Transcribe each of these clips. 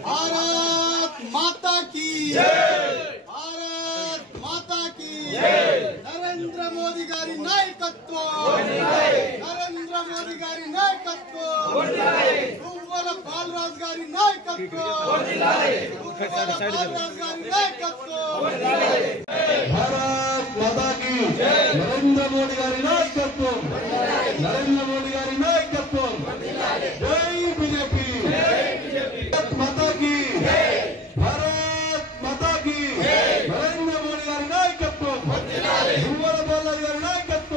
भारत माता की जय, भारत माता की जय। नरेंद्र मोदी गारी नायकत्व, नरेंद्र मोदी गारी नायकत्व, गुव्वल बालराज गारी नायकत्व, गुव्वल बालराज गारी नायकत्व। भारत माता की जय, नरेंद्र मोदी गारी नायकत्व, नरेंद्र मोदी गारी नायकत्व, जय बीजेपी, भारत माता की जय, भारत माता की जय, नरेंद्र मोदी गारी नायकत्व, गुव्वल बालराज गारी नायकत्व।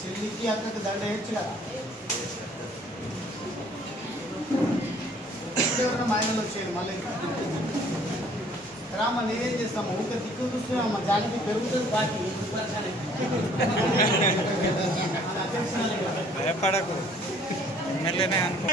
చెల్లికి అక్కడికి దండ వేయచ్చు కదా, ఎవరైనా మైనలు వచ్చేది మళ్ళీ రామ్మ నేనేం చేస్తాము ఊరికే దిక్కు చూస్తున్నామమ్మా జాగ్రత్త పెరుగుతుంది బాకీ భయపడకు ఎమ్మెల్యేనే అనుకో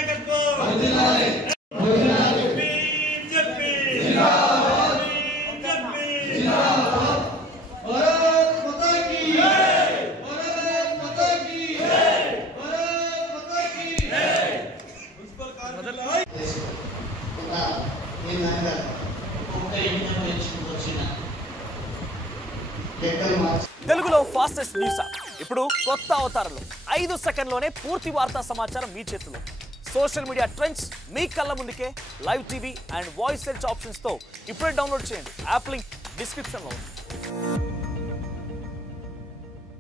తెలుగులో ఫాస్టెస్ట్ న్యూస్ యాప్ ఇప్పుడు కొత్త అవతారంలో 5 సెకండ్లోనే పూర్తి వార్తా సమాచారం మీ చేతిలో. సోషల్ మీడియా ట్రెండ్స్ మీ కళ్ళ ముందుకే live TV and voice search options తో ఇప్పుడే డౌన్లోడ్ చేయండి. యాప్ లింక్ డిస్క్రిప్షన్ లో ఉంది.